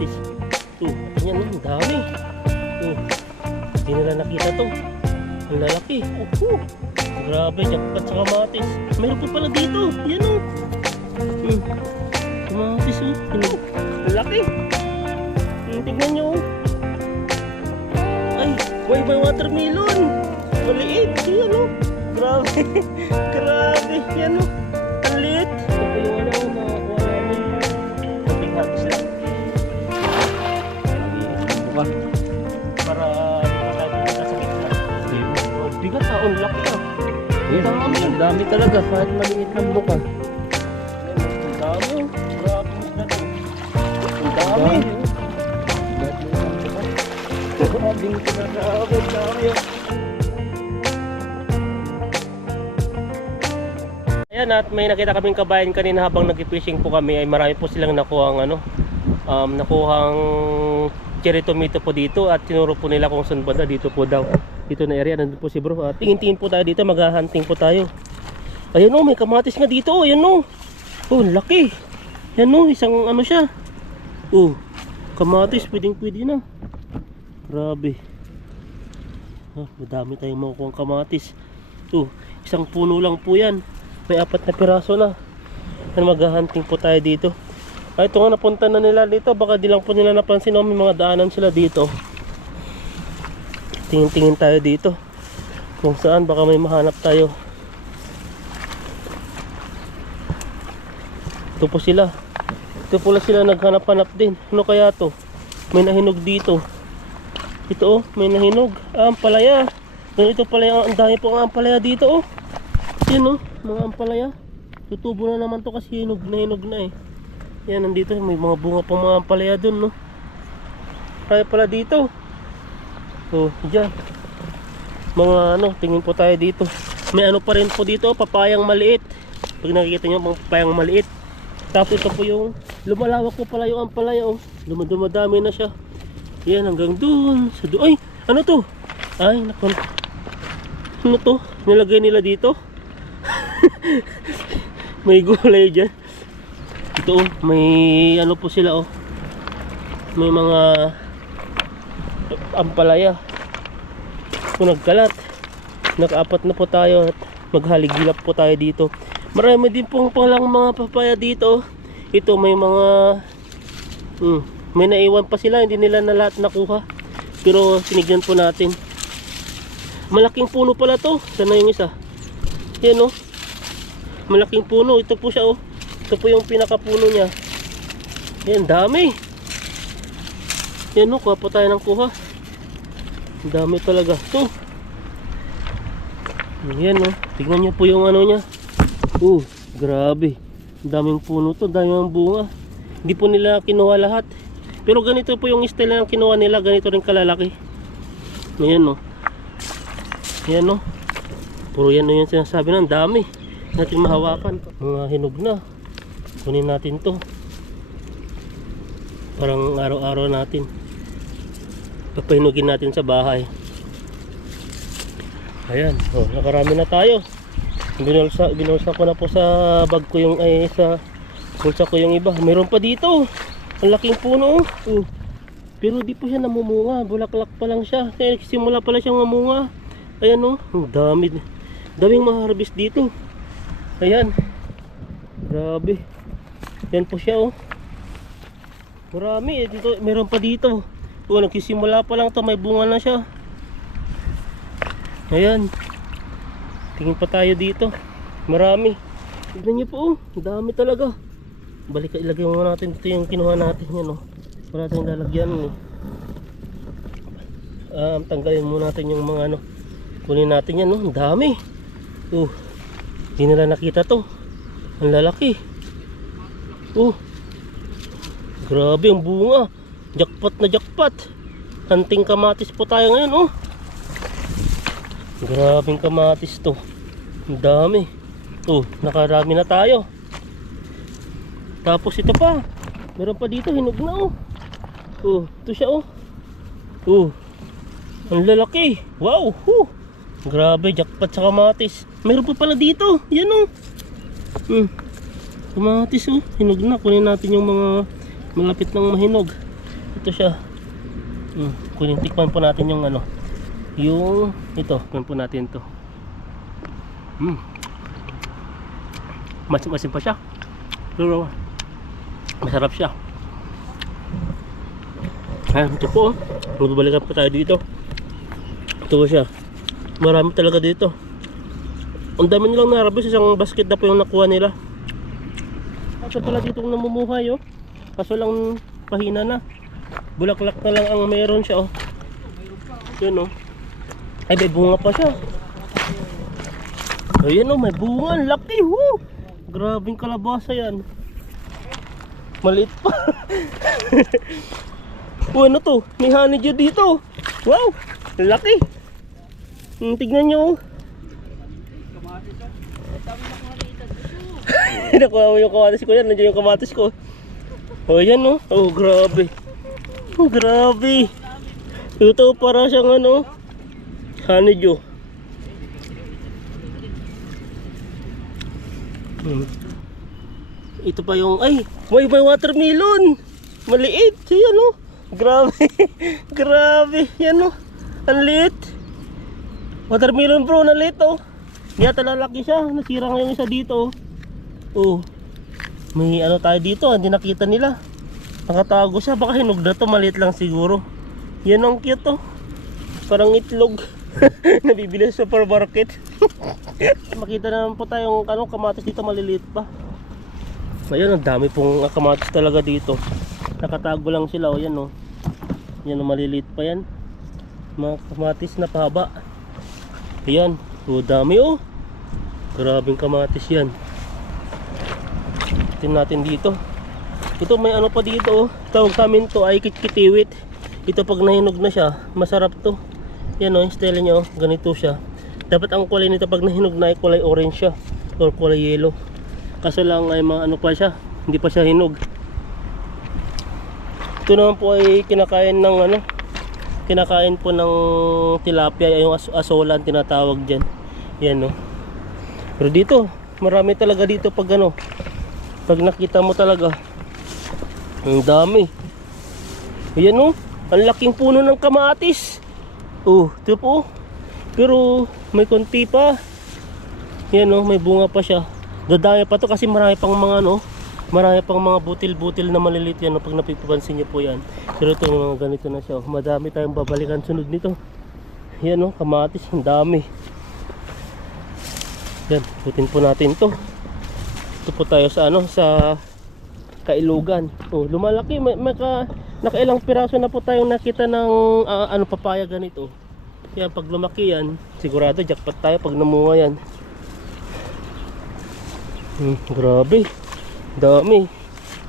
kamatis. Yan ang dami. Hindi nila nakita to. Ang lalaki. Grabe, jackpot sa kamatis. Meron pa pala dito. Yan o. Kamatis o. Ang laki. Tignan nyo. Ay, may watermelon. Maliit. Yan o. Grabe. Grabe. Yan o. Ang liit. Ito pa yung ano, nakakuha namin. Kaping hagis lang. Buka. Para hindi tayo sa gitna. Bigat na. Ang laki ah. Ang dami talaga. Kahit maliit ng buka. Ang dami. Grabe. Ang dami. Grabing pinag-aaway. Ang dami. Ayan, at may nakita kaming kabayan kanina habang nag-fishing po kami, ay marami po silang nakuhang nakuhang cherry tomato po dito, at tinuro po nila kung saan banda. Dito po daw, dito na area. Nandun po si bro. Tingin-tingin po tayo dito, mag-hunting po tayo. Ayan o, may kamatis nga dito. Ayan o, laki. Ayan o, isang ano siya. Kamatis, pwedeng-pwede na. Grabe. Madami tayong makukuhang kamatis. Isang puno lang po yan. May 4 na piraso na. Mag-hunting po tayo dito. Ito nga, napunta na nila dito. Baka di lang po nila napansin. May mga daanan sila dito. Tingin-tingin tayo dito kung saan baka may mahanap tayo. Ito po sila. Ito po sila naghanap-hanap din. Ano kaya to? May nahinog dito. Ito may nahinog. Ampalaya. Ito pala, ang dami po ang ampalaya dito. Yan mga ampalaya. Tutubo na naman to kasi hinog na eh. Yan, nandito may mga bunga pang mga ampalaya dun kaya pala dito. Diyan. Mga tingin po tayo dito. May pa rin po dito, papayang maliit. Pag nakikita nyo, papayang maliit. Tapos ito po yung lumalawak po pala yung ampalaya. Dumadami na siya. Yan, hanggang dun sa ay, ano to? Ay, naku. Ano to? Nilagay nila dito? May gulay dyan. Ito may po sila may mga ampalaya. Nagkalat. Naka-4 na po tayo at maghaligilap po tayo dito. Marami din pong palang mga papaya dito. Ito may mga may naiwan pa sila, hindi nila na lahat nakuha. Pero tinignan po natin. Malaking puno pala to. Sana yung isa. Yan malaking puno. Ito po siya Ito po yung pinakapuno niya. Yan, dami. Yan kuha po tayo ng kuha. Dami talaga. Ito. Yan tignan nyo po yung ano niya. Grabe. Daming puno to. Daming bunga. Hindi po nila kinuha lahat. Pero ganito po yung style na kinuha nila. Ganito rin kalalaki. Ayan Ayan puro yan yung sinasabi ng dami natin mahawakan. Mga hinog na. Kunin natin to. Parang araw-araw natin. Papahinugin natin sa bahay. Ayan. Nakarami na tayo. Binulsa ko na po sa bag ko yung sa bulsa ko yung iba. Meron pa dito. Ang laking puno. Pero di po siya namumunga. Bulaklak pa lang siya. Kaya simula pala siyang mamunga. Ayan ang dami. Daming ma-harvest dito. Ayan. Grabe. Yan po siya Marami dito. Meron pa dito. Nagsisimula pa lang to. May bunga na siya. Ayan. Tingin pa tayo dito. Marami. Tignan niyo po dami talaga. Ilagay muna natin dito yung kinuha natin. Yan wala tayong lalagyan tanggalin muna natin yung mga kunin natin yan ang dami. Hindi nila nakita to. Ang lalaki. Grabe ang bunga. Jackpot na jackpot. Hunting kamatis po tayo ngayon Grabing kamatis to. Ang dami. Nakarami na tayo. Tapos ito pa. Meron pa dito, hinog na ito siya ang lalaki. Wow. Grabe, jackpot sa kamatis. Meron pa pala dito. Yan kamatis hinog na. Kunin natin yung mga malapit ng mahinog. Ito siya. Kunin, tikman po natin yung ano. Yung ito, tikman po natin to. Masim pa siya. Pero masarap siya. Ito po. Magbabalikan po tayo dito. Ito po siya. Marami talaga dito. Ang dami nilang narabis. Isang basket na po yung nakuha nila. Ito pala dito namumuhay, oh. Kaso lang pahina na. Bulaklak na lang ang meron siya, oh. Yun, oh. Ay, may bunga pa siya. Ayan, oh, may bunga. Laki, woo! Grabing kalabasa yan. Maliit pa. Oh, ano to? May honeydew dito. Wow! Laki. Tignan nyo, oh. Nakuha mo yung kamatis ko yan. Nandiyan yung kamatis ko. Oh, yan, oh. Oh, grabe. Oh, grabe. Ito para siyang ano, honeydew. Ito pa yung, ay, may watermelon. Maliit. Yan, oh. Grabe. Grabe. Yan, oh. Ang liit. Watermelon, bro. Naliit, oh. Hindi ata lalaki siya. Nasira nga yung isa dito, oh. Oh, may ano tayo dito, hindi nakita nila. Nakatago siya, baka hinog na to, maliit lang siguro. Yan ang cute, oh. Parang itlog. Nabibili sa supermarket. Makita naman po tayong ano, kamatis dito, maliliit pa. Ayan, ang dami pong kamatis talaga dito. Nakatago lang sila, oh, yan, oh. Yan, oh, maliliit pa yan. Mga kamatis na pahaba. Ayan, oh, dami, oh. Grabing kamatis yan. Tingnan natin dito. Ito may ano pa dito, oh. Tawag namin to ay kitkitiwit. Ito pag nahinog na siya, masarap to. Yan, oh, yung style niya, oh. Ganito siya. Dapat ang kulay nito pag nahinog na ay kulay orange siya or kulay yellow. Kaso lang ay mga ano pa siya, hindi pa siya hinog. Ito naman po ay kinakain ng ano, kinakain po ng tilapia, yung asolan tinatawag diyan. Yan, oh. Pero dito, marami talaga dito pag ano, pag nakita mo talaga, ang dami. Ayan, oh, ang laking puno ng kamatis. Oh, ito po. Pero may konti pa. Yan, oh, may bunga pa siya. Dadaya pa to kasi marami pang mga ano, marami pang mga butil-butil na maliliit yan, oh, pag napipansin niyo po yan. Pero ito mga ganito na siya, oh. Madami tayong babalikan sunod nito. Yan, oh, kamatis, ang dami. Yan, putin po natin to. Ito po tayo sa ano, sa Kailugan. Oh, lumalaki, nakailang piraso na po tayong nakita ng ano, papaya ganito. Yan, pag lumaki yan, sigurado jackpot tayo pag namunga yan. Grabe, dami.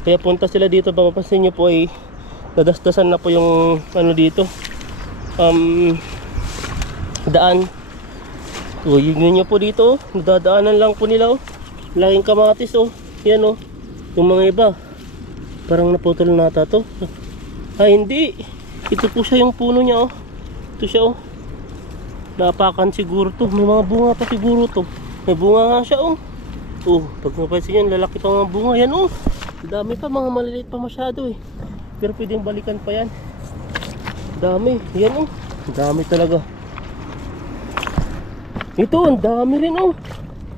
Kaya punta sila dito, mapapansin nyo po ay nadasdasan na po yung ano dito, daan. Oh, yun nyo po dito, nadadaanan lang po nila, oh. Laking kamatis, oh. Yan, oh. Yung mga iba parang naputol na ata to. Ay, hindi. Ito po siya yung puno niya, oh. Ito siya, oh. Naapakan siguro to. May mga bunga pa siguro to. May bunga nga siya, oh. Oh, pag mapansin yan, lalaki pa mga bunga. Yan, oh. Dami pa, mga maliliit pa masyado, eh. Pero pwedeng balikan pa yan. Dami. Yan, oh. Dami talaga. Ito, ang dami rin, oh.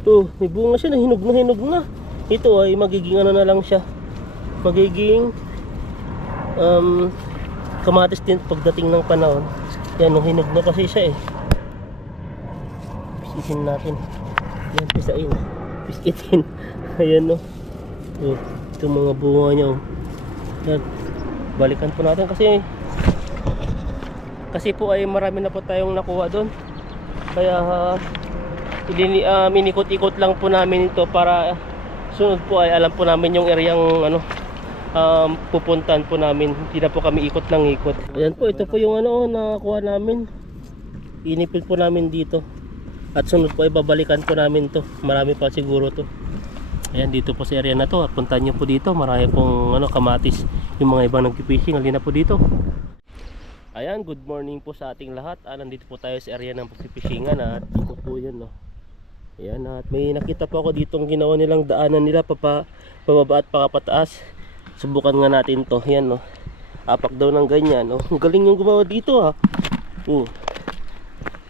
Ito, may bunga siya, hinog na. Ito ay magiging ano na lang siya. Magiging kamatis din pagdating ng panahon. Yan, hinog na kasi siya, eh. Piskitin natin. Yan, piskitin. Ayan, no. Oh, ito mga bunga niya, oh. Yan. Balikan po natin kasi po ay marami na po tayong nakuha doon. Kaya minikot-ikot lang po namin ito para sunod po ay alam po namin yung areang ano, pupuntahan po namin. Hindi na po kami ikot ng ikot. Ayan po, ito po yung ano, nakakuha namin. Inipil po namin dito. At sunod po ay babalikan po namin to. Marami pa siguro to. Ayan, dito po sa area na to. Puntahan nyo po dito. Marami pong ano, kamatis. Yung mga ibang nagpipishing, halina po dito. Ayan, good morning po sa ating lahat. Nandito po tayo sa area ng pagpipushingan. At ito po yun, no. Ayan, at may nakita po ako dito ang ginawa nilang daanan nila pababa at pakapataas. Subukan nga natin to. Ayan, no. Apak daw ng ganyan. Oh, ang galing yung gumawa dito ha. Oh.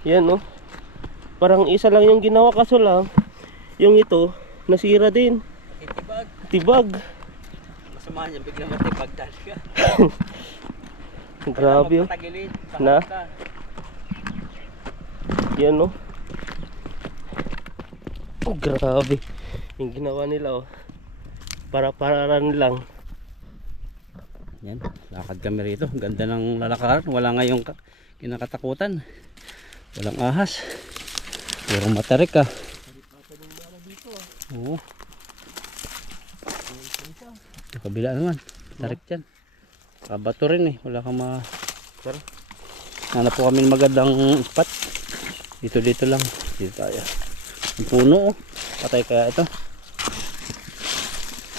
Yan oh. Parang isa lang yung ginawa kaso lang yung ito nasira din. Titibag. Tibag. Masama niya, biglang matibag talaga. Grabe oh. Patagilid. Na? Yan oh. Oh, grabe. Yung ginawa nila oh. Para-pararan lang. Yan, lakad kami rito. Ganda ng lalakaran. Wala nga yung kinakatakutan. Walang ahas. Pero matarik ah. Oo. Sa kabila naman. Tarik dyan. Kabato rin eh. Wala kang hanap po kami ng magandang spot. Dito lang. Dito tayo. Ang puno oh. Patay kaya ito.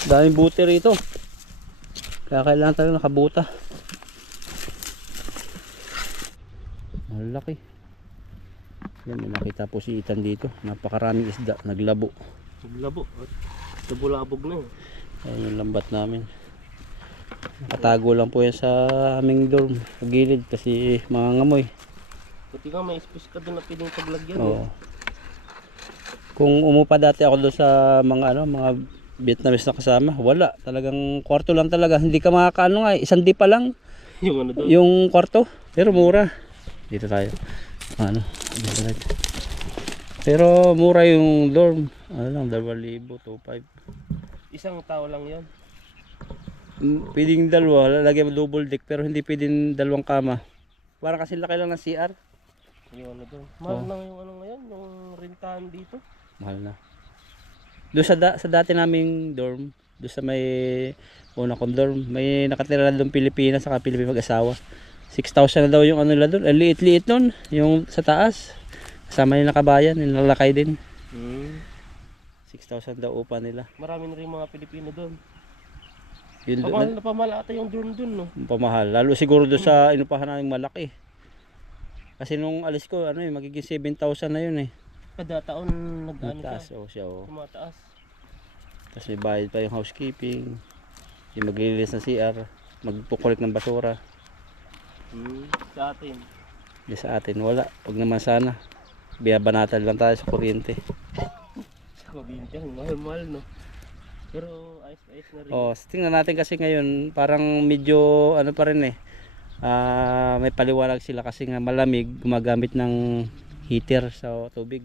Daming buti rito. Kaya kailangan talaga nakabuta. Malaki. Yan, may nakita po si Ethan dito. Napakaraming isda. Naglabo. Labo. Nabulabog na eh. Ayan yung lambat namin. Nakatago lang po yan sa aming dorm. Sa gilid kasi mga ngamoy. Buti nga may space ka doon na pwedeng paglagyan. Oo. Kung umupa dati ako doon sa mga mga Vietnamese na kasama, wala. Talagang kwarto lang talaga. Hindi ka makakaano nga. Isang di pa lang Yung ano doon. yung kwarto. Pero mura. Dito tayo. Ano? Pero mura yung dorm. Ano lang, 2,000, 2,500. Isang tao lang yon. Pwedeng dalawa, lalagyan mo double deck pero hindi pwedeng dalawang kama. Para kasi laki lang ng CR. Yung ano doon. Mahal na yung ano ngayon, yung rentahan dito. Mahal na. Doon sa dati naming dorm, doon sa may una kong dorm, may nakatira na doon Pilipinas saka Pilipino mag-asawa. 6,000 na daw yung ano nila doon. Ang liit-liit nun, yung sa taas. Kasama yung nakabayan, yung lalakay din. 6,000 daw upa nila. Marami na rin mga Pilipino doon. Yun Pamahal na pamahal ata yung drone doon, no? pamahal. Lalo siguro doon sa inupahan namin malaki. Kasi nung alis ko, magiging 7,000 na yun eh. Kada taon nag-ano Mataas siya. siya oh. Tumataas. Tapos may bayad pa yung housekeeping. Yung maglilinis ng CR. Magpukulik ng basura. Sa atin. Di sa atin wala. Huwag naman sana. Biyabanatan lang tayo sa kuryente. Sa kuryente, mahal-mahal, no? Pero ayos-ayos na rin. Oh, tingnan natin kasi ngayon parang medyo ano pa rin eh. May paliwanag sila kasi nga malamig, gumagamit ng heater sa tubig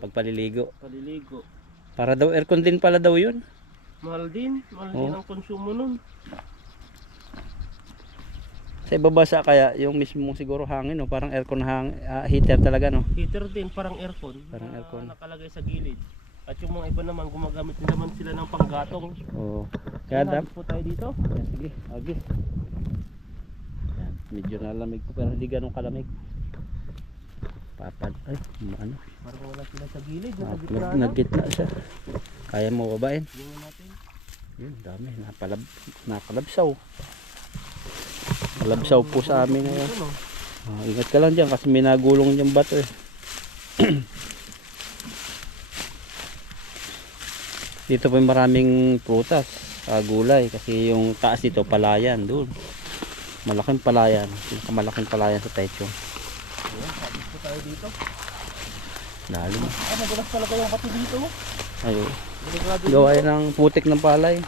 pag paliligo. Paliligo. Para daw aircon din pala daw 'yun. Mahal din ang konsumo nun. Sa ibang bansa kaya yung mismo siguro hangin no, parang aircon heater talaga no. Heater din, parang aircon. Parang aircon. Nakalagay sa gilid. At yung mga iba naman gumagamit naman sila ng panggatong. Oo. Kaya po tayo dito. Yan, sige, agi. Yan, medyo nalamig po pero hindi ganun kalamig. Papad, ay, ano? Parang wala sila sa gilid, nasa gitna na. Nagitna siya. Kaya mo babain? Tingnan natin. Yun, dami, nakalabsaw. Kalabsaw po sa amin ngayon. Ingat ka lang dyan kasi may nagulong dyan bato eh. Dito po maraming prutas, gulay kasi yung taas dito palayan doon. Malaking palayan, malaking palayan sa Taichung. Ayan, sabit po tayo dito. Lalim. Magulas talaga yung pati dito. Ayun. Gawa yan ng putik ng palay.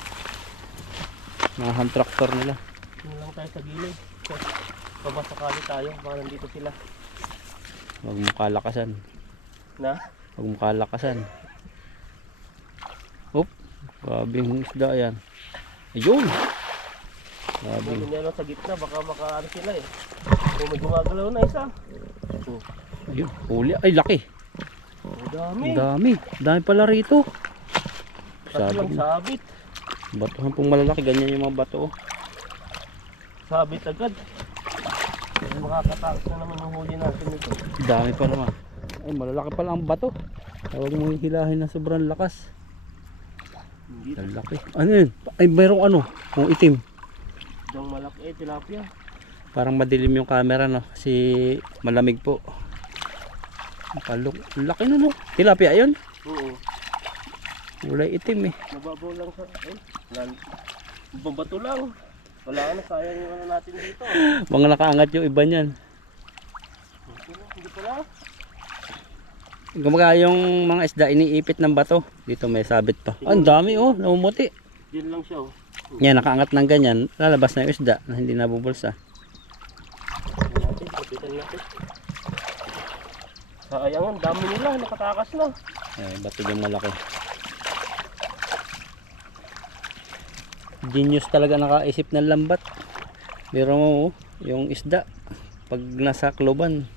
Mga hand tractor nila. Tingnan lang tayo sa gilid. Pabasakali tayo, baka nandito sila. Huwag mo kalakasan. Na? Huwag mo kalakasan. Oop, grabing isda yan. Ayun! Grabe. Hindi nila sa gitna, baka makaano sila eh. Kung may gumagalaw na isa. Ayun, huli. Ay, laki! Ang dami. Ang dami. Dami pala rito. Tatlong sabit. Batuhan pong malalaki. Ganyan yung mga bato. Sabit agad. Makakatakot na naman yung huli natin ito. Dami pa naman. Ay, malalaki pala ang bato. Huwag mo hilahin na sobrang lakas. Ang laki. Ano yun? Ay, mayroong ano? Kung itim. Diyang malaki tilapia. Parang madilim yung camera no. Kasi malamig po. Palok. Laki na no. Tilapia yun? Oo. Kulay itim eh. Nababaw lang sa... Babato lang. Wala na, sayang yung ano natin dito. Mga nakaangat yung iba niyan. Hindi pala. Gumaga yung mga isda iniipit ng bato. Dito may sabit pa. Ah, ang dami oh, namumuti. Diyan lang siya oh. Yan, nakaangat ng ganyan. Lalabas na yung isda na hindi nabubulsa. Natin, kapitan natin. Sayang, ang dami nila, nakatakas na. Ay, bato yung malaki. Genius talaga nakaisip ng lambat. Pero mo, yung isda, pag nasa kloban,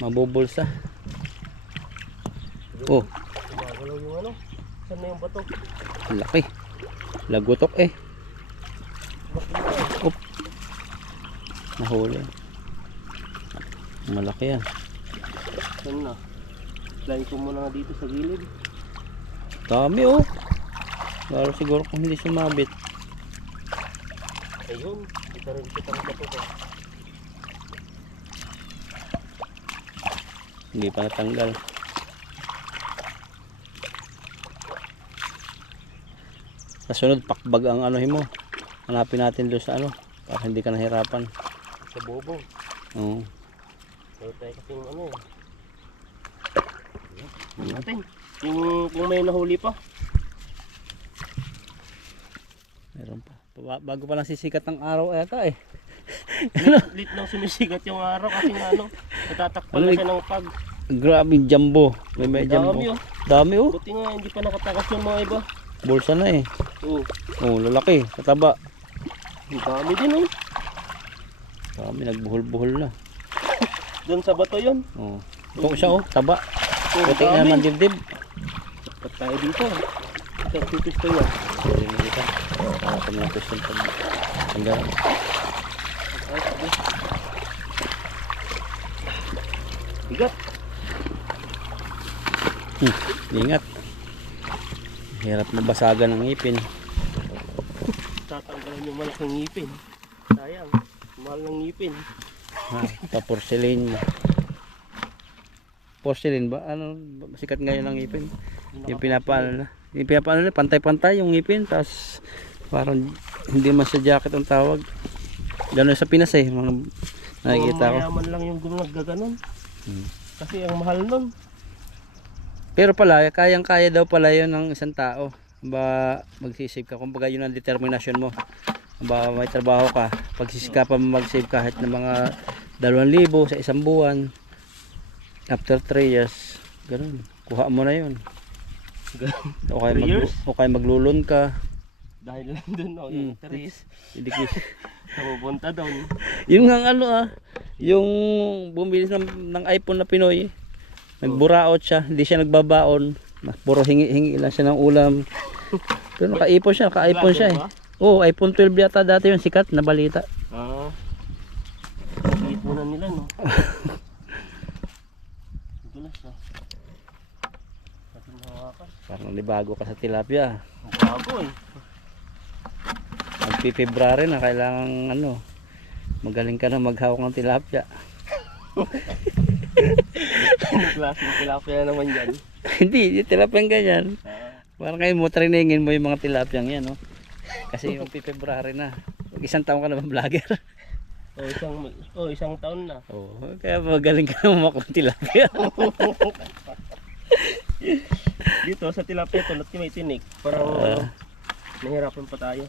mabubulsa. Oh, Gumagalaw yung ano. Saan na yung bato? laki. Lagutok eh. Op. Nahuli. Malaki yan. Saan na? Lain ko muna nga dito sa gilid. Dami oh. Lalo siguro kung hindi sumabit. Ayun, kita rin kita ng bato ko. Hindi pa natanggal. Sa sunod, pakbag ang ano mo. Hanapin natin doon sa ano. Para hindi ka nahirapan. Sa bobong. Oo. Pero tayo kasing ano eh. Ayan, natin. Kung may nahuli pa. Meron pa. Bago pa lang sisikat ng araw ata eh. Lit nang sumisigat yung araw kasi nga ano. Natatakpan na siya ng pag. Grabe, jumbo. May jumbo. Dami oh. Dami oh. Buti nga hindi pa nakatakas yung mga iba. Bulsa na eh. Oo. Oh, lalaki. Kataba. Ang dami din oh. Dami, nagbuhol-buhol na. Doon sa bato yun. Oh. Ito siya oh. Taba. Oh, Puti na naman dibdib. Ba't tayo dito? Ito, pipisto yan. Pwede mo dito. Para kami ng piston pag hanggang. Ay, sabi. Bigat. Ingat. Hirap mabasagan ng ngipin. Tatanggalan yung malaking ngipin. Sayang. Mahal ng ngipin. Pa-porcelain mo. Porcelain ba? Ano? Sikat ngayon ang ngipin. Yung pinapaano na. Yung pinapaano na. Pantay-pantay yung ngipin. Tapos parang hindi mas sa jacket ang tawag. Gano'n sa Pinas eh. Mga nakikita ko. Mayaman lang yung naggaganon. Kasi ang mahal nun. Pero pala, kayang-kaya daw pala yun ng isang tao. Ba, magsisave ka. Kumbaga yun ang determinasyon mo. Ba, may trabaho ka. Pagsisikapan mo mag-save kahit ng mga 2,000 sa isang buwan. After 3 years, ganun. Kuha mo na yun. O kaya, 3 years? o kaya maglulon ka. Dahil lang dun oh, yung trees. Idikis. Napupunta doon. Yung nga ano yung bumili ng iPhone na Pinoy. Nagburaot siya, hindi siya nagbabaon. Puro hingi lang siya ng ulam. Pero naka-iPhone siya, naka-iPhone siya eh. Oh, iPhone 12 yata dati yung sikat na balita. Ah. Nag-iit muna nila no. Dulas na. Ating hawakan. Parang libago ka sa tilapia. Ang bago eh. Magpi-February na kailangan ano, magaling ka na maghawak ng tilapia. Anong klaseng tilapia na naman yan? Hindi, yung tilapia ganyan. Parang kayo mo, trainingin mo yung mga tilapia yan, no? Kasi yung February na. Isang taon ka na ba vlogger? Isang taon na. Oh, kaya magaling ka na umakong tilapia. Dito sa tilapia tulad may tinik. Parang nahirapan pa tayo.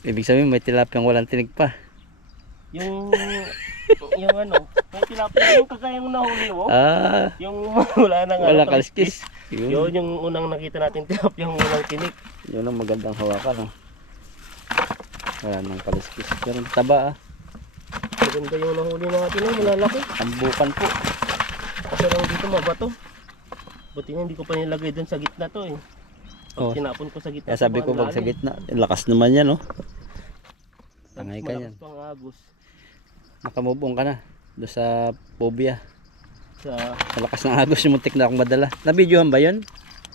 Ibig sabihin may tilapia walang tinig pa. Yung ano, may tilapia yung kagayang nahuli mo. Yung wala nang Wala kaliskis. Yun yung unang nakita natin tilapia yung walang tinik. Yun ang magandang hawakan. Wala nang kaliskis. Pero taba Maganda yung nahuli natin yung malalaki. Tambukan po. Kasi lang dito mabato. Buti nga hindi ko pa nilagay dun sa gitna to eh. Pag tinapon ko sa gitna. Kaya sabi ko wag sa gitna. Lakas naman yan, no? Tangay ka yan. Malakas pang agos. Nakamubong ka na. Doon sa phobia. Sa Lakas ng agos yung muntik na akong madala. Na-videohan ba yun?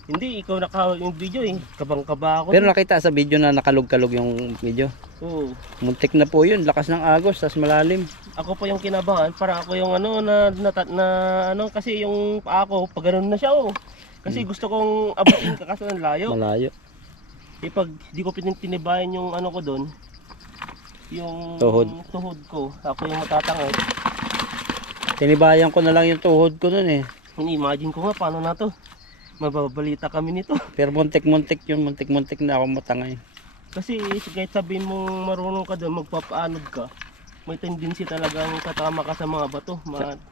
Hindi, ikaw nakahawak yung video eh. Kabang-kaba ako. Pero nakita sa video na nakalog-kalog yung video. Oo. Muntik na po yun. Lakas ng agos. Tas malalim. Ako pa yung kinabahan para ako yung ano na ano kasi yung paa ko pag ganun na siya oh. Kasi gusto kong abutin ka kaso ng layo. Malayo. Eh pag di ko tinibayan yung ano ko doon. yung Tuhod. tuhod ko. Ako yung matatangay. Tinibayan ko na lang yung tuhod ko nun eh. Ini-imagine ko nga paano na to. Mababalita kami nito. Pero muntik-muntik yun, muntik-muntik na ako matangay. Kasi kahit sabihin mong marunong ka doon, magpapaanod ka, may tendency talagang katama ka sa mga bato.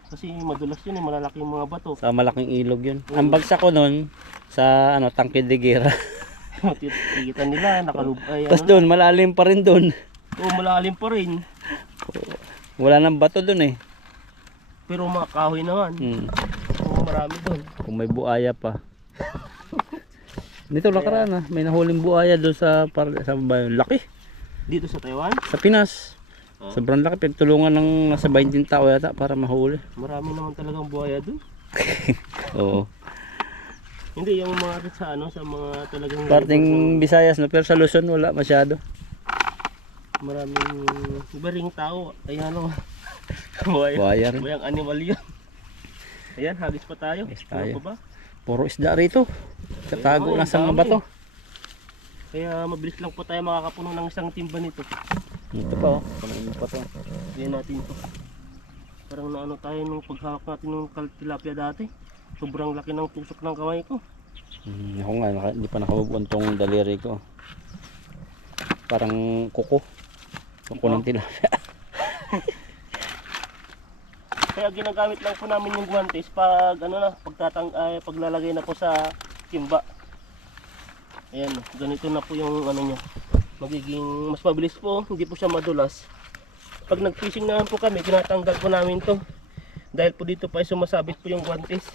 Kasi madulas yun eh, malalaki yung mga bato. Sa malaking ilog yun. Ang bagsak ko nun, sa Tangke de Guerra. Kita nila, nakalubay. Tapos doon, malalim pa rin doon. Oo, malalim pa rin. Wala nang bato doon eh. Pero mga kahoy naman. Oo, marami doon. Kung may buaya pa. Dito nakaraan may nahuling buaya doon sa bayan. Laki. Dito sa Taiwan? Sa Pinas. Sobrang laki. Pinagtulungan ng nasa 20 tao yata para mahuli. Marami naman talagang buhaya doon. Oo. Hindi, yung mga sa sa mga talagang... Parting Visayas no, pero sa Luzon wala masyado. Maraming iba ring tao. Ayan o. Buhaya. Buhaya rin. Buhayang animal yun. Ayan, hagis pa tayo. Hagis tayo. Ano pa ba? Puro isda rito. Katago lang sa mga bato. Kaya mabilis lang po tayo makakapuno ng isang timba nito. Ito pa Kumain pa to. Ayan natin to. Parang naano tayo nung paghawak natin ng tilapia dati. Sobrang laki ng tusok ng kamay ko. Ako nga, hindi pa nakabubuan tong daliri ko. Parang kuko. Kuko ng tilapia. Kaya ginagamit lang po namin yung guantes pag paglalagay na po sa timba. Ayan, ganito na po yung niya. Magiging mas mabilis po, hindi po siya madulas. Pag nag-fishing naman po kami, tinatanggal po namin to. Dahil po dito pa ay sumasabit po yung guantes.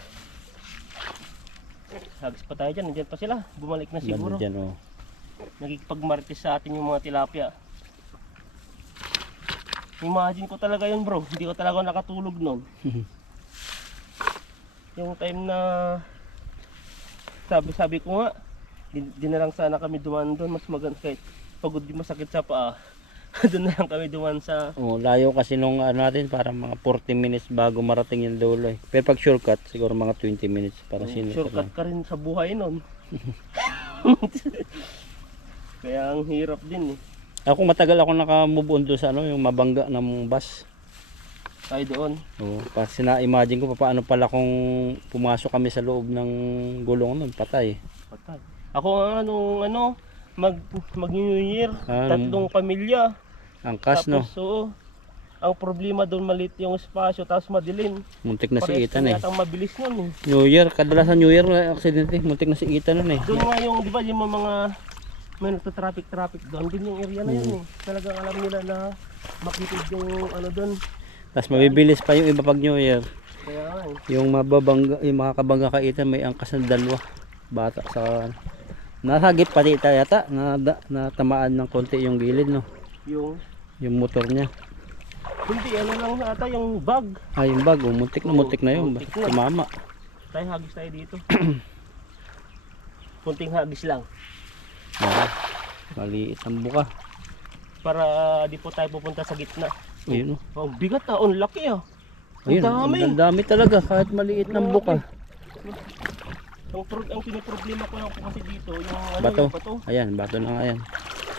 Hagis pa tayo dyan, nandiyan pa sila. Bumalik na siguro. Dyan, Nagpagmartis sa atin yung mga tilapia. Imagine ko talaga yun bro, hindi ko talaga nakatulog nun. Yung time na sabi ko nga, di na lang sana kami dumaan doon, mas maganda kahit pagod di masakit sa paa. Doon na lang kami dumaan sa... layo kasi nung natin, para mga 40 minutes bago marating yung dulo eh. Pero pag shortcut, siguro mga 20 minutes para shortcut ka rin sa buhay nun. Kaya ang hirap din eh. Ako matagal ako naka-move on doon sa yung mabangga ng bus. Tayo doon. Oo, kasi na-imagine ko paano pala kung pumasok kami sa loob ng gulong nun, patay. Patay. Ako mag New Year, 3 pamilya. Angkas no. Tapos ang problema doon maliit yung espasyo, tapos madilim. Muntik na si Ethan eh. Parehas mabilis nun eh. New Year, kadalasan New Year na accident eh. Muntik na si Ethan nun eh. Doon nga yung, di ba yung mga may nagta-traffic doon, din yung area na yun eh. Talagang alam nila na makitid yung doon. Tapos mabibilis pa yung iba pag New Year. Kaya nga eh. Yung makakabangga ka Ethan, may angkas na dalawa. Bata sa... Nasagip pati yata, natamaan ng konti yung gilid no. Yung motor niya. Hindi, lang ata yung bag. Yung bag, muntik na yun. Tumama. Tayo hagis tayo dito. Kunting hagis lang. Maliit ang buka. Para di po tayo pupunta sa gitna. Ayun oh. Bigat ang laki ah. Ang dami talaga kahit maliit ng buka. Ang pinoproblema ko lang po kasi dito yung bato. Yung bato. Ayan, bato na nga yan.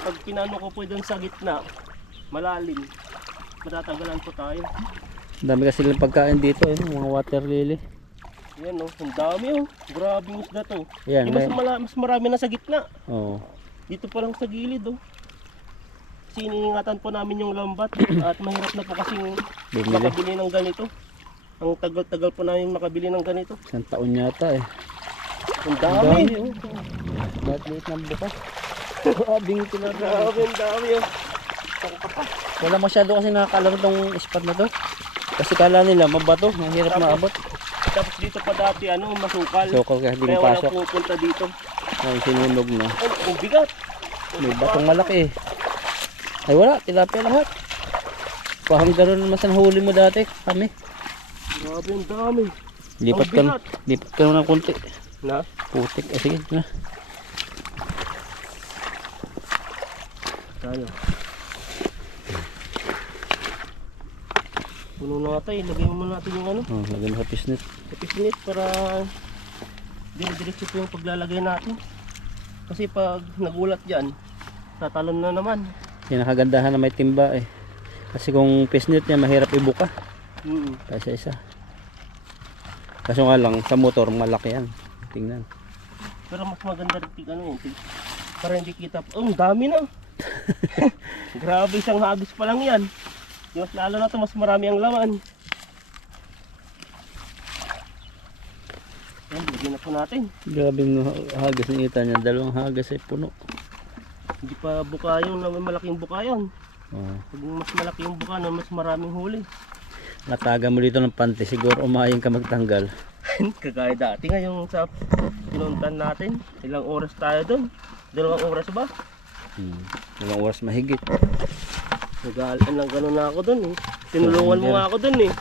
Pag pinano ko po doon sa gitna, malalim. Matatagalan po tayo. Dami kasi lang pagkain dito, mga water lily. Yan ang dami Grabe yung isda to. Ayan, mas marami na sa gitna. Oo. Dito pa lang sa gilid Kasi iniingatan po namin yung lambat at mahirap na po kasing makabili ng ganito. Ang tagal-tagal po namin makabili ng ganito. Isang taon yata eh. Ang dami. Bakit liit ng buka? Grabing talaga. Grabe ang dami Wala masyado kasi nakakalam itong spot na to. Kasi kala nila mabato, mahirap maabot. Tapos dito pa dati masukal. Sukal kaya hindi kaya mapasok. walang pupunta dito. Ay, sinunog na. Ang bigat. May batong malaki eh. Ay wala, tilapia lahat. Parang gano'n naman sa nahuli mo dati kami. Grabe ang dami. Lipat ka ng konti. Na? Putik, sige na. Tayo. Puno na tayo, lagay mo natin yung Lagay mo sa pisnit. Sa pisnit para dire-diretso po yung paglalagay natin. Kasi pag nagulat dyan, tatalon na naman. Yung nakagandahan na may timba eh. Kasi kung pisnit niya mahirap ibuka. Kaysa isa. Kaso nga lang sa motor malaki yan. Tingnan. Pero mas maganda rin ano yun. Para hindi kita. Oh, ang dami na. Grabe, isang hagis pa lang yan. Yung mas lalo na to, mas marami ang laman. Yan, bigyan na po natin. Grabe yung hagas ng ita niya. Dalawang hagas ay puno. Hindi pa buka yung may malaking buka yun. Oh. Pag mas malaki yung buka, no, mas maraming huli. Nataga mo dito ng pante. Siguro umayang ka magtanggal. Kagaya dati nga yung sa pinuntan natin. Ilang oras tayo doon? 2 oras ba? Ilang oras mahigit. Nagalaan lang gano'n na ako doon eh. Tinulungan mo nga ako doon eh.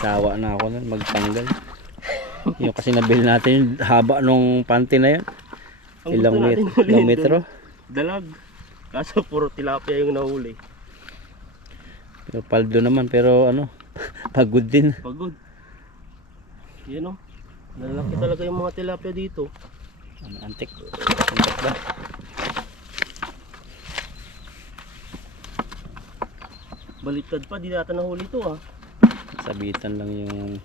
Sawa na ako nun magtanggal. Yung kasi nabili natin yung haba nung pante na yun. Ang Ilang gusto natin ilang hulihin metro. doon, dalag. Kaso puro tilapia yung nahuli. Pero paldo naman pero ano pagod din. Pagod. Yan o. Lalaki talaga yung mga tilapia dito. Ano, antik. Antik ba? Baliktad pa, di natin nahuli ito ah. Sabitan lang yung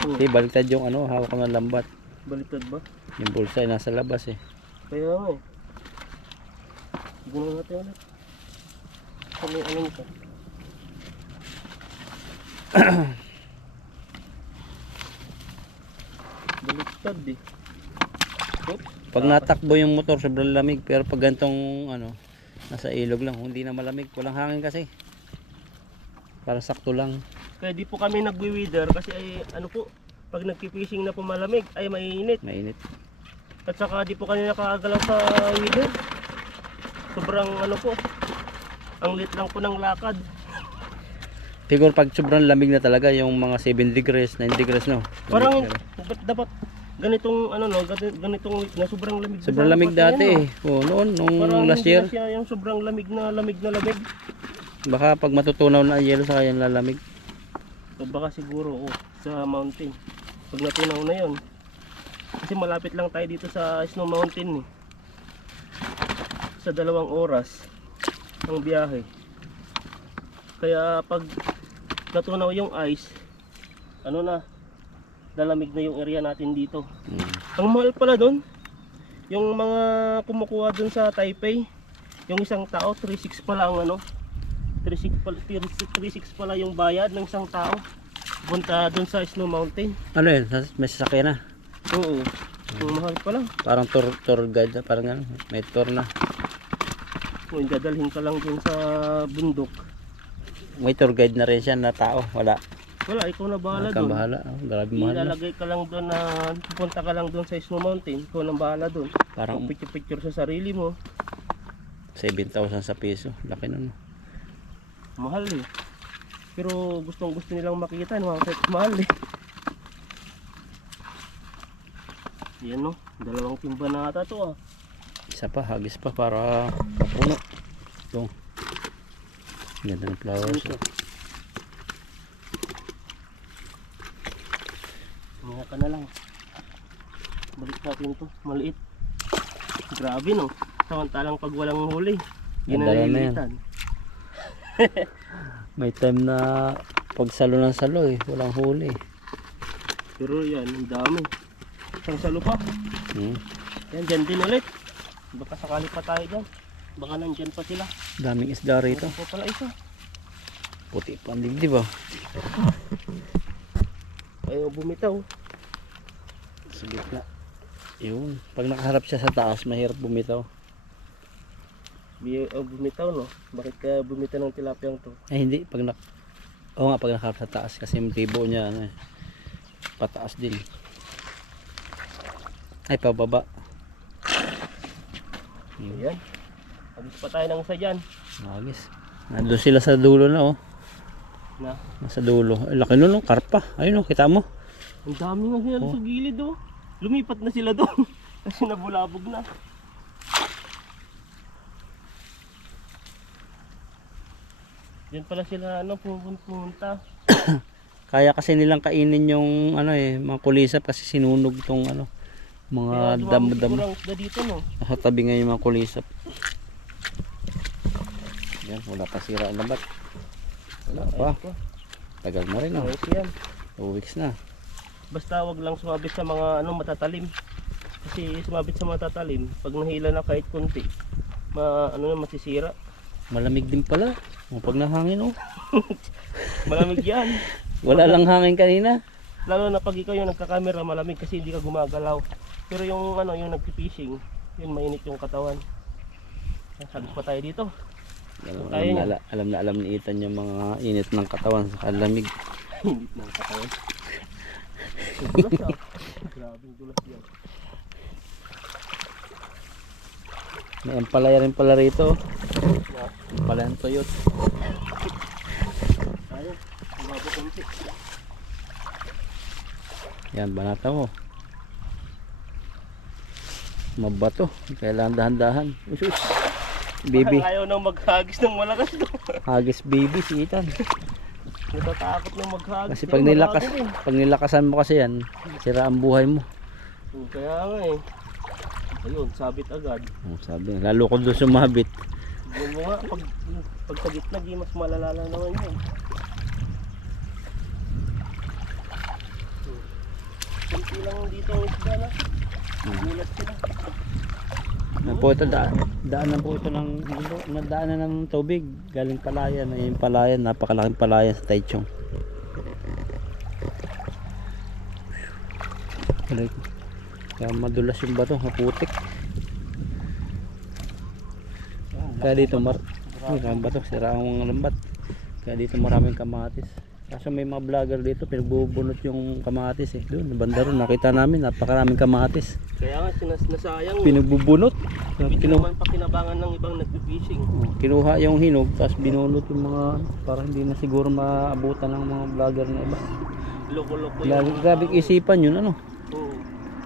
Oh, baliktad yung ano hawak ko ng lambat. baliktad ba? Yung bulsa ay nasa labas eh. Kaya nga eh. Gano'n natin ulit. Kami ano nito. Baliktad eh. Oops. Pag natakbo yung motor sobrang lamig pero pag gantong ano nasa ilog lang hindi na malamig. Walang hangin kasi. Para sakto lang. Kaya di po kami nagwi-weather kasi ay ano po, pag nagki-fishing na po malamig ay mainit. Mainit. At saka di po kami nakakagalaw sa weather. Sobrang ano po, ang lit lang po ng lakad. Siguro pag sobrang lamig na talaga yung mga 7 degrees, 9 degrees no. Parang dapat ganitong ano no, ganitong week na sobrang lamig. Sobrang lamig dati eh. Oh, noon nung Parang last hindi year. na siya yung sobrang lamig na lamig. Baka pag matutunaw na ang yelo sa kanya lalamig. O baka siguro sa mountain. Pag natunaw na yon. Kasi malapit lang tayo dito sa Snow Mountain eh. Sa 2 oras ang biyahe. Kaya pag natunaw yung ice, ano na, lalamig na yung area natin dito. Ang mahal pala doon. Yung mga kumukuha doon sa Taipei, yung isang tao 3.6 pala ang ano. 3.6 pala yung bayad ng isang tao. Punta doon sa Snow Mountain. Ano yun? May sasakyan na. Oo. Ang mahal pala. Parang tour guide, parang ano, may tour na. Kung dadalhin ka lang dun sa bundok. May tour guide na rin siya na tao, wala. Wala, ikaw na bahala Kang dun. bahala. Oh, grabe mahal na. Ilalagay ka lang dun na pupunta ka lang dun sa Snow Mountain. Ikaw na bahala dun. Parang Picture sa sarili mo. 7,000 sa piso. Laki nun. Mahal eh. Pero gusto nilang makita. Mahal eh. Yan no. 2 timba na ata to ah. Isa pa, hagis pa para mapuno. Ito. Ganda ng flowers. Ito. Hinga ka na lang. Balik natin to. Maliit. Grabe no. Samantalang pag walang huli. Yun Ganda na na yan. nililitan. May time na pagsalo ng salo eh, walang huli. Pero yan, ang dami. Isang salo pa. Yan, dyan din ulit. Baka sakali pa tayo dyan. Baka nandyan pa sila. Daming isda rito. Ito pala isa. Puti pa ang dibdib ah. Ayaw bumitaw. Sa gitna. Yun. Pag nakaharap siya sa taas, mahirap bumitaw. Bumitaw no? Bakit kaya bumitaw ng tilapiyang to? Ay hindi. Oo nga, pag nakaharap sa taas. Kasi yung tibo niya, ano eh, pataas din. Ay, pababa. Ayan. Abis pa tayo ng isa dyan. Nagis. Nandun sila sa dulo na oh. Na. Nasa dulo. Ay, laki nun oh, karpa. Ayun oh, kita mo. Ang dami nga sila sa gilid oh. Lumipat na sila doon. Kasi nabulabog na. Diyan pala sila ano, pumunta. Kaya kasi nilang kainin yung ano eh, mga kulisap kasi sinunog tong ano, mga damo-damo. Kurang isda dito no. Nasa tabi nga yung mga kulisap. Yan, wala pa sira ang lambat. Wala pa. Tagal na rin, oh. Ayos yan. 2 weeks na. Basta wag lang sumabit sa mga matatalim. Kasi sumabit sa matatalim, pag nahila na kahit konti, masisira. Malamig din pala. Pag nahangin, oh. Malamig yan. Wala lang hangin kanina. Lalo na pag ikaw yung nagkakamera, malamig kasi hindi ka gumagalaw. Pero yung yung nagpi-fishing, yun mainit yung katawan. Sagis pa tayo dito. Alam ni Ethan yung mga init ng katawan sa kalamig. Init ng katawan. Dulas ah. Grabing dulas yan. May ampalaya rin pala rito. Ampalayan tuyot. Tayo, umabo konti. Yan, banata mo. Mabato. Kailangan dahan-dahan. Usus. Baby. Ayaw nang maghagis ng malakas to. Hagis baby si Ethan. Natatakot nang maghagis. Kasi pag nilakasan mo kasi yan, sira ang buhay mo. Kaya nga eh. Ayun, sabit agad. Oh, sabi, lalo ko doon sumabit. Yun mo nga, pag sa gitna, di mas malalala naman yun. Kunti lang dito ang isda na. Gulat sila. Po ito, daanan po ito daanan ng tubig. Galing Palayan. Ayun Palayan, napakalaking Palayan sa Taichung. Kaya madulas yung bato, maputik. Kaya dito maraming bato, sira ang lambat. Kaya dito maraming kamatis. Kaso may mga vlogger dito pinagbubunot yung kamatis eh. Doon, banda ron, nakita namin napakaraming kamatis. Kaya nga, nasayang. Pinagbubunot. Hindi naman pakinabangan ng ibang nagpipishing. Kinuha yung hinog, tapos binunot yung mga, para hindi na siguro maabutan ng mga vlogger na iba. Loko-loko yung Grabing isipan yun, ano? Oo.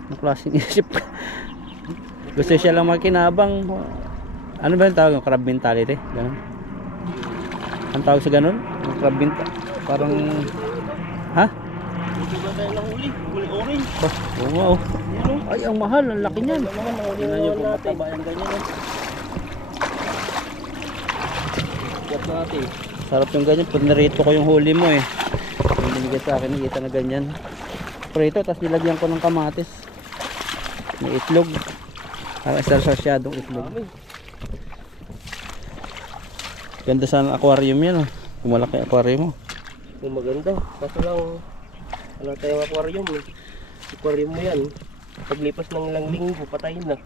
Ang klaseng isip. Gusto siya lang makinabang. Ano ba yung tawag? Yung crab mentality? Ganun. Ang tawag sa ganun? Yung crab mentality. Parang... Ha? Hindi ba tayo nahuli? Huli orange. Oo nga, oh. Ay, ang mahal. Ang laki niyan. Tingnan nyo kung mataba yung ganyan. Gat natin. Sarap yung ganyan. Pag narito ko yung huli mo eh. Yung binigay sa akin, nakita na ganyan. Prito, tapos nilagyan ko ng kamatis. May itlog. Parang sarsyadong itlog. Ganda sana aquarium yan, oh. Kung malaki aquarium mo. Yung maganda. Kaso lang, wala tayong aquarium eh. Aquarium mo yan. Paglipas ng ilang linggo, patayin na.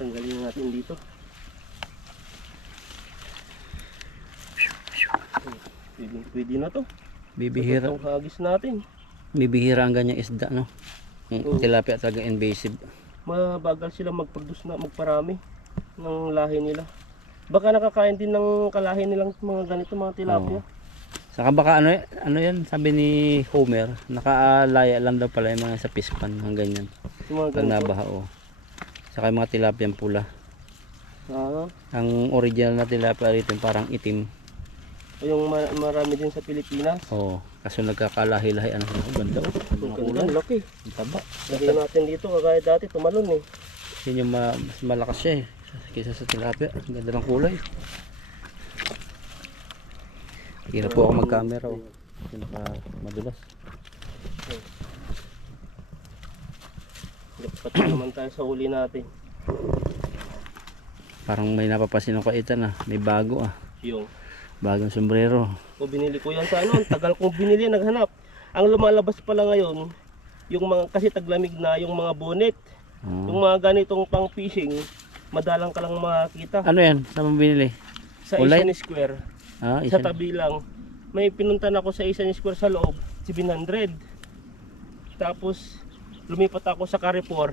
Tanggalin natin dito. Pwede na to. Bibihira. Itong hagis natin. Bibihira ang ganyang isda, no? Yung tilapia talaga invasive. Mabagal sila mag-produce na magparami ng lahi nila. Baka nakakain din ng kalahi nilang mga ganito, mga tilapia. Saka baka ano yan, sabi ni Homer, nakaalaya lang daw pala yung mga sa fish pan, mga ganyan. Yung mga Pag ganito. nabaha, oh. Saka yung mga tilapia pula. Ang original na tilapia rito parang itim. O yung marami din sa Pilipinas. Oo, kaso nagkakalahi-lahi. Ano sa ganda, oh. Ang ganda, ang laki. Ang taba. Lagyan natin dito, kagaya dati, tumalon eh. Yun yung mas malakas siya eh. Kaysa sa tilapia. Ang ganda ng kulay. Hirap po ako mag-camera, oh. Kasi madulas. Pati naman tayo sa huli natin. Parang may napapasin ako Ethan, ah. May bago, ah. Yung Bagong sombrero. o binili ko yan sa ano, tagal kong binili, naghanap. Ang lumalabas pala ngayon, yung mga, kasi taglamig na, yung mga bonnet. Yung mga ganitong pang fishing, madalang ka lang makakita. Ano yan? Saan mo binili? Sa Ulay? Asian Square, Ah, sa tabi lang. May pinuntan ako sa Asian Square sa loob, 700. Tapos, lumipat ako sa Carrefour.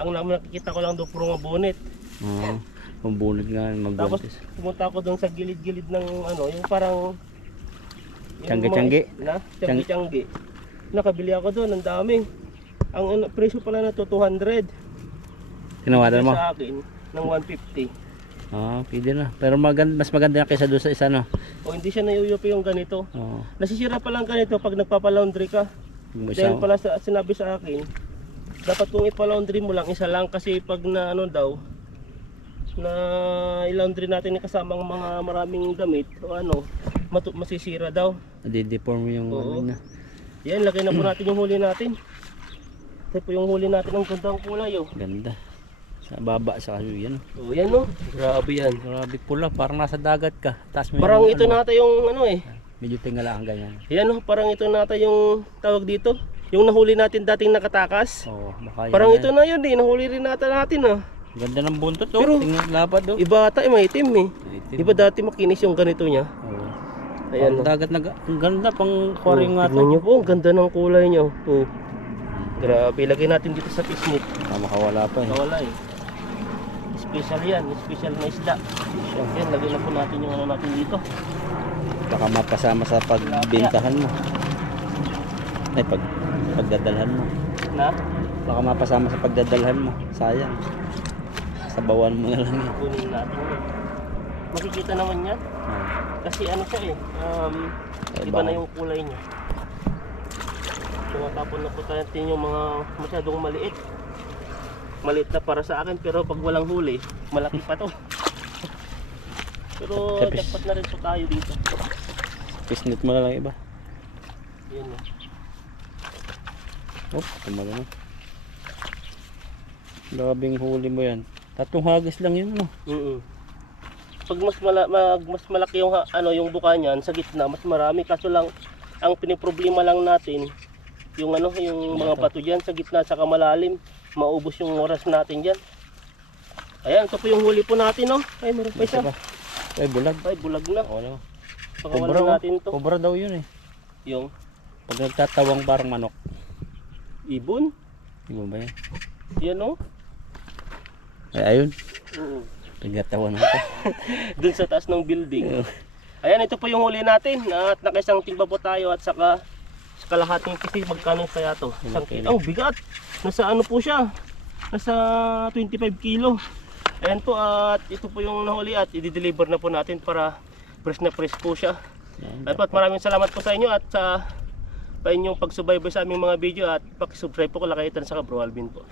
Ang nakikita ko lang doon puro mga bonnet. Pambunod nga Tapos, magbuntis. pumunta ako doon sa gilid-gilid ng ano, yung parang... Tiyangge-tiyangge? Tiyangge-tiyangge. Nakabili ako doon, ang dami. Ang presyo pala na to 200. Tinawadan mo? Sa akin, ng 150. Pwede na. Pero mas maganda yan kaysa doon sa isa, no? O hindi siya naiuyupi yung ganito. Oo. Nasisira pa lang ganito pag nagpapalaundry ka. Dahil pala sinabi sa akin, dapat kung ipalaundry mo lang, isa lang kasi pag na ano daw, na i-laundry natin yung kasamang mga maraming damit o ano, masisira daw. Nadideform yung Oo. ano niya. Yan, lagay na po natin yung huli natin. Ito po yung huli natin, ang ganda ng kulay oh. Ganda. Sa baba sa kayo yan. Oh, yan oh. Grabe yan. Grabe pula, parang nasa dagat ka. Taas mo Parang yung ito ano, nata yung ano eh. medyo tingala ang ganyan. Yan oh, parang ito nata yung tawag dito. Yung nahuli natin dating nakatakas. Oo, baka yan Parang na ito na yun eh, nahuli rin natin ah. Ganda ng buntot oh. Pero, Tingnan lapad oh. Iba ata eh, maitim eh. Itim. Iba dati makinis yung ganito niya. Oo. Ayan Ang oh. dagat ang ganda pang quarrying Oh, nga tignan to. niyo po, ang ganda ng kulay niya. Oh. Grabe, lagay natin dito sa pisnit. Makawala pa eh. Nawala eh. Special yan, special na isda. Yan, lagay na po natin yung ano natin dito. Baka mapasama sa pagbintahan mo. Ay, pagdadalhan mo. Na, Baka mapasama sa pagdadalhan mo. Sayang. Sabawan mo na lang yan. kunin natin yan. Makikita naman yan. Oo. Kasi ano siya eh, iba na yung kulay niya. Tumatapon na po natin yung mga masyadong maliit. Maliit na para sa akin, pero pag walang huli, malaki pa to. Pero Tapos- dapat na rin po tayo dito. Pisnit mo na lang iba. Yan eh. Oh, tumalo na. Grabing huli mo yan. 3 hagis lang yun ano. Pag mas malaki yung yung buka niyan sa gitna, mas marami, kaso lang ang piniproblema lang natin yung yung mga bato diyan sa gitna sa malalim, maubos yung oras natin diyan. Ayan, ito po yung huli po natin no. Ay, meron pa isa. Ay, bulag. Ay, bulag na. Wala. Pakawalan natin to. Cobra daw yun eh. Yung Pag nagtatawang parang manok. ibon. Di ba ba yan? Yan no. Ay, ayun. Oo. Nagtatawan ako. Dun sa taas ng building. Ayan, ito po yung huli natin. At nakaisang timba po tayo at saka sa kalahating kasi magkano kaya to? Isang Okay. kilo. Oh, bigat. Nasa ano po siya? Nasa 25 kilo. Ayan po, at ito po yung nahuli at i-deliver na po natin para fresh na fresh po siya. Ayan po, at maraming salamat po sa inyo at sa inyong pagsubaybay sa aming mga video at pakisubscribe po kung Lakaitan sa Bro Alvin po.